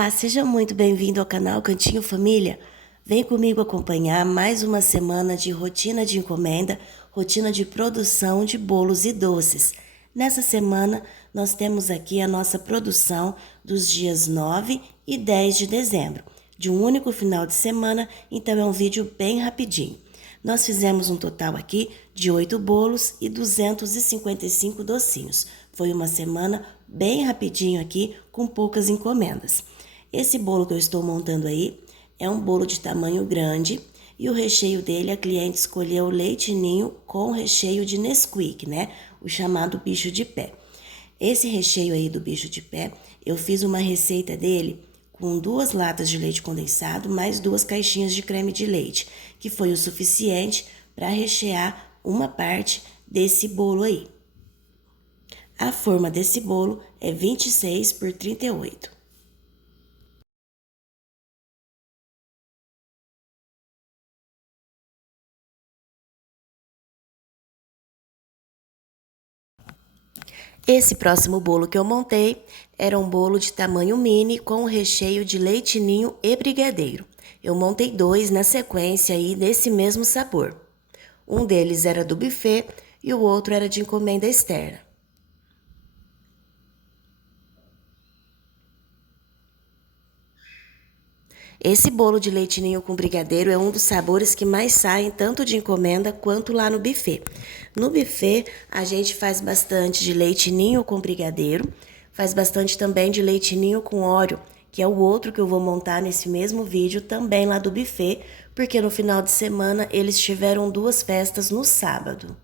Olá, seja muito bem-vindo ao canal Cantinho Família. Vem comigo acompanhar mais uma semana de rotina de encomenda, rotina de produção de bolos e doces. Nessa semana, nós temos aqui a nossa produção dos dias 9 e 10 de dezembro, de um único final de semana, então é um vídeo bem rapidinho. Nós fizemos um total aqui de 8 bolos e 255 docinhos. Foi uma semana bem rapidinho aqui, com poucas encomendas. Esse bolo que eu estou montando aí é um bolo de tamanho grande e o recheio dele a cliente escolheu leite ninho com recheio de Nesquik, né? O chamado bicho de pé. Esse recheio aí do bicho de pé, eu fiz uma receita dele com 2 latas de leite condensado mais 2 caixinhas de creme de leite, que foi o suficiente para rechear uma parte desse bolo aí. A forma desse bolo é 26 por 38. Esse próximo bolo que eu montei era um bolo de tamanho mini com recheio de leite ninho e brigadeiro. Eu montei 2 na sequência aí desse mesmo sabor. Um deles era do buffet e o outro era de encomenda externa. Esse bolo de leite ninho com brigadeiro é um dos sabores que mais saem tanto de encomenda quanto lá no buffet. No buffet, a gente faz bastante de leite ninho com brigadeiro, faz bastante também de leite ninho com Oreo, que é o outro que eu vou montar nesse mesmo vídeo também lá do buffet, porque no final de semana eles tiveram 2 festas no sábado.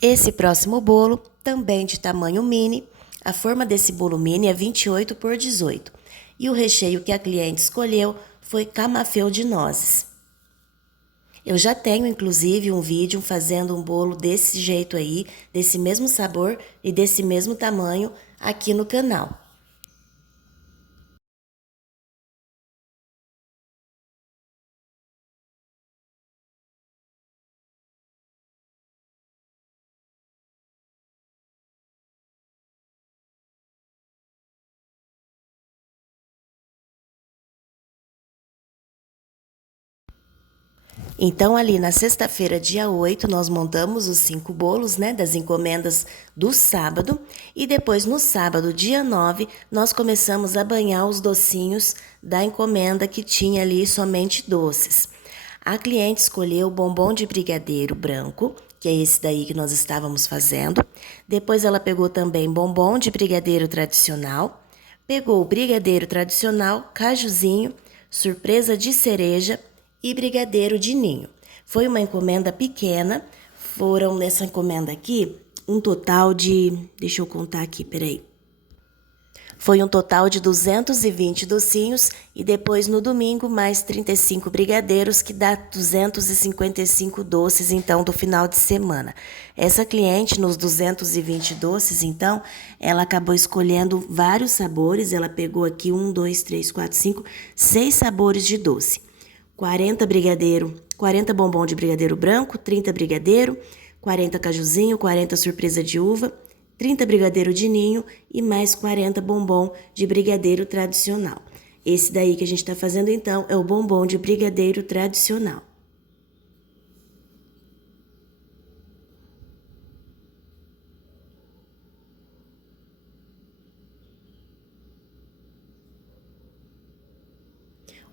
Esse próximo bolo, também de tamanho mini, a forma desse bolo mini é 28 por 18 e o recheio que a cliente escolheu foi camafeu de nozes. Eu já tenho inclusive um vídeo fazendo um bolo desse jeito aí, desse mesmo sabor e desse mesmo tamanho aqui no canal. Então, ali na sexta-feira, dia 8, nós montamos os 5 bolos, né, das encomendas do sábado. E depois, no sábado, dia 9, nós começamos a banhar os docinhos da encomenda que tinha ali somente doces. A cliente escolheu o bombom de brigadeiro branco, que é esse daí que nós estávamos fazendo. Depois, ela pegou também bombom de brigadeiro tradicional. Pegou o brigadeiro tradicional, cajuzinho, surpresa de cereja e brigadeiro de ninho. Foi uma encomenda pequena, foram nessa encomenda aqui um total de, deixa eu contar aqui, peraí. Foi um total de 220 docinhos e depois no domingo mais 35 brigadeiros, que dá 255 doces então do final de semana. Essa cliente nos 220 doces então, ela acabou escolhendo vários sabores, ela pegou aqui 1, 2, 3, 4, 5, 6 sabores de doce. 40 brigadeiro, 40 bombom de brigadeiro branco, 30 brigadeiro, 40 cajuzinho, 40 surpresa de uva, 30 brigadeiro de ninho e mais 40 bombom de brigadeiro tradicional. Esse daí que a gente está fazendo então é o bombom de brigadeiro tradicional.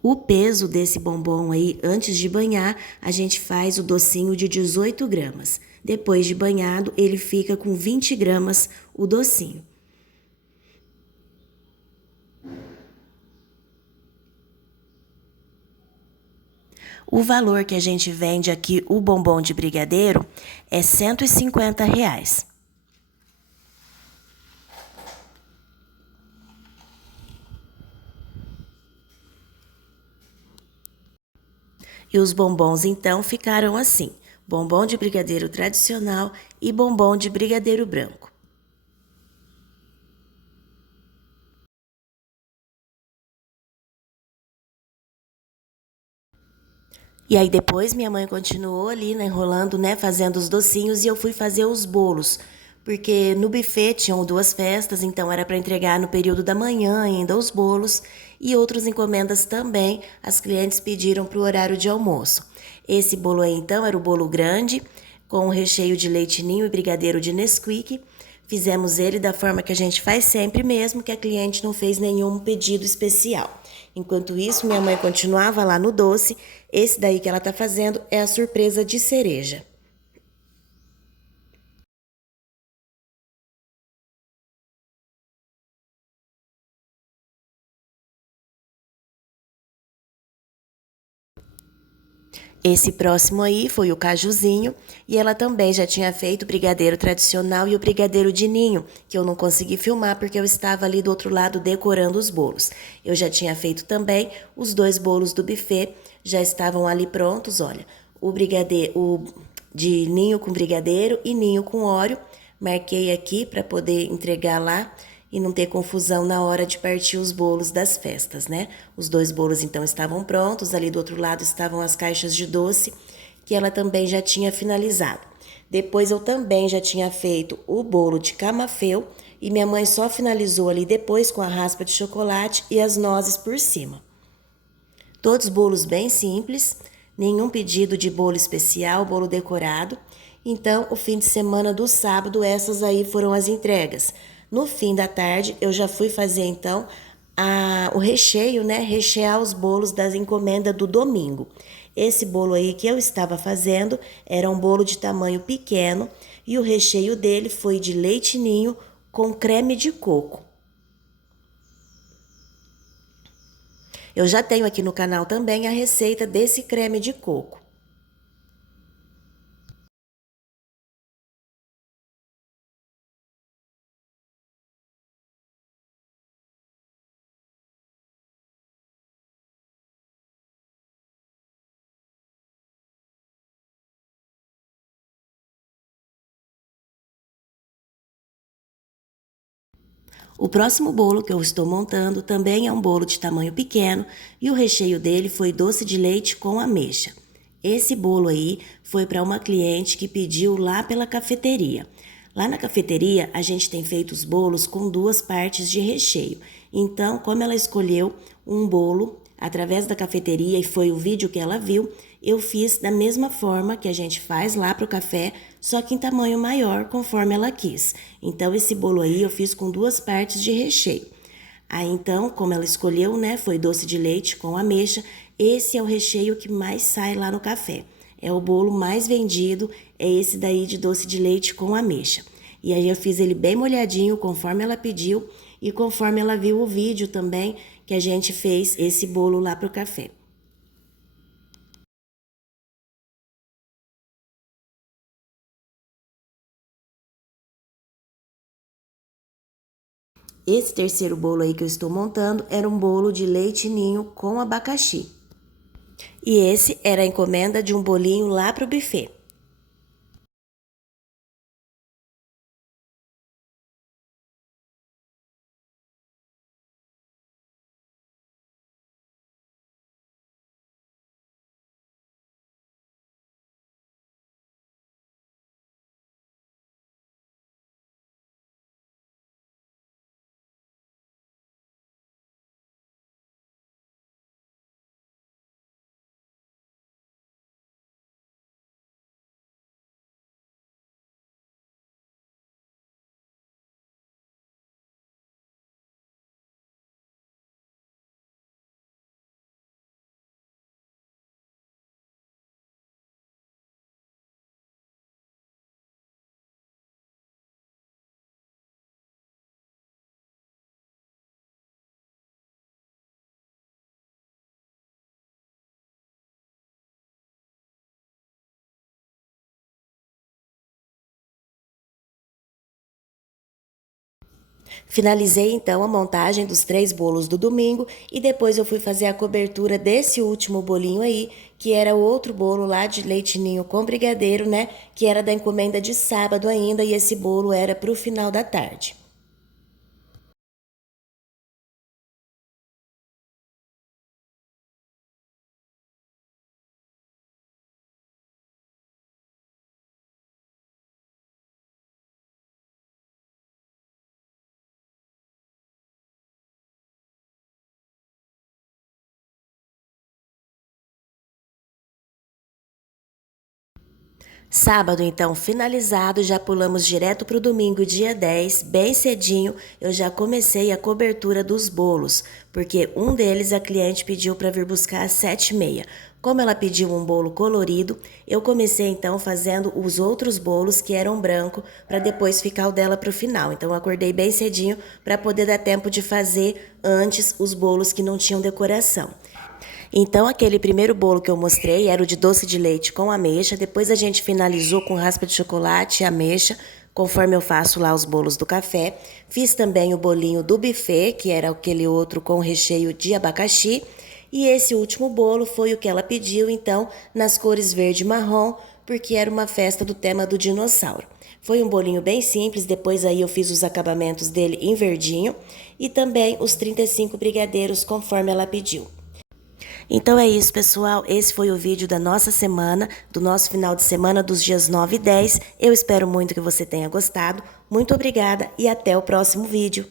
O peso desse bombom aí, antes de banhar, a gente faz o docinho de 18 gramas. Depois de banhado, ele fica com 20 gramas o docinho. O valor que a gente vende aqui, o bombom de brigadeiro, é R$ 150. E os bombons então ficaram assim: bombom de brigadeiro tradicional e bombom de brigadeiro branco. E aí depois minha mãe continuou ali, né, enrolando, né, fazendo os docinhos, e eu fui fazer os bolos, porque no buffet tinham 2 festas, então era para entregar no período da manhã ainda os bolos, e outras encomendas também as clientes pediram para o horário de almoço. Esse bolo aí então era o bolo grande, com o recheio de leite ninho e brigadeiro de Nesquik. Fizemos ele da forma que a gente faz sempre, mesmo que a cliente não fez nenhum pedido especial. Enquanto isso, minha mãe continuava lá no doce. Esse daí que ela tá fazendo é a surpresa de cereja. Esse próximo aí foi o cajuzinho, e ela também já tinha feito o brigadeiro tradicional e o brigadeiro de ninho, que eu não consegui filmar porque eu estava ali do outro lado decorando os bolos. Eu já tinha feito também os 2 bolos do buffet, já estavam ali prontos, olha. O brigadeiro, o de ninho com brigadeiro e ninho com Oreo. Marquei aqui para poder entregar lá e não ter confusão na hora de partir os bolos das festas, né? Os 2 bolos então estavam prontos, ali do outro lado estavam as caixas de doce, que ela também já tinha finalizado. Depois eu também já tinha feito o bolo de camafeu e minha mãe só finalizou ali depois com a raspa de chocolate e as nozes por cima. Todos bolos bem simples, nenhum pedido de bolo especial, bolo decorado. Então, o fim de semana do sábado, essas aí foram as entregas. No fim da tarde, eu já fui fazer então o recheio, né? Rechear os bolos das encomendas do domingo. Esse bolo aí que eu estava fazendo era um bolo de tamanho pequeno e o recheio dele foi de leite ninho com creme de coco. Eu já tenho aqui no canal também a receita desse creme de coco. O próximo bolo que eu estou montando também é um bolo de tamanho pequeno e o recheio dele foi doce de leite com ameixa. Esse bolo aí foi para uma cliente que pediu lá pela cafeteria. Lá na cafeteria a gente tem feito os bolos com 2 partes de recheio. Então, como ela escolheu um bolo através da cafeteria e foi o vídeo que ela viu, eu fiz da mesma forma que a gente faz lá para o café, só que em tamanho maior, conforme ela quis. Então, esse bolo aí eu fiz com 2 partes de recheio. Aí, então, como ela escolheu, né, foi doce de leite com ameixa. Esse é o recheio que mais sai lá no café. É o bolo mais vendido, é esse daí de doce de leite com ameixa. E aí eu fiz ele bem molhadinho, conforme ela pediu e conforme ela viu o vídeo também que a gente fez esse bolo lá pro café. Esse terceiro bolo aí que eu estou montando era um bolo de leite ninho com abacaxi. E esse era a encomenda de um bolinho lá para o buffet. Finalizei então a montagem dos 3 bolos do domingo e depois eu fui fazer a cobertura desse último bolinho aí, que era o outro bolo lá de leite ninho com brigadeiro, né? Que era da encomenda de sábado ainda e esse bolo era para o final da tarde. Sábado, então, finalizado, já pulamos direto para o domingo, dia 10, bem cedinho, eu já comecei a cobertura dos bolos, porque um deles a cliente pediu para vir buscar às 7h30. Como ela pediu um bolo colorido, eu comecei então fazendo os outros bolos que eram branco, para depois ficar o dela para o final. Então eu acordei bem cedinho para poder dar tempo de fazer antes os bolos que não tinham decoração. Então, aquele primeiro bolo que eu mostrei era o de doce de leite com ameixa. Depois a gente finalizou com raspa de chocolate e ameixa, conforme eu faço lá os bolos do café. Fiz também o bolinho do buffet, que era aquele outro com recheio de abacaxi. E esse último bolo foi o que ela pediu, então, nas cores verde e marrom, porque era uma festa do tema do dinossauro. Foi um bolinho bem simples, depois aí eu fiz os acabamentos dele em verdinho e também os 35 brigadeiros conforme ela pediu. Então é isso, pessoal. Esse foi o vídeo da nossa semana, do nosso final de semana dos dias 9 e 10. Eu espero muito que você tenha gostado. Muito obrigada e até o próximo vídeo.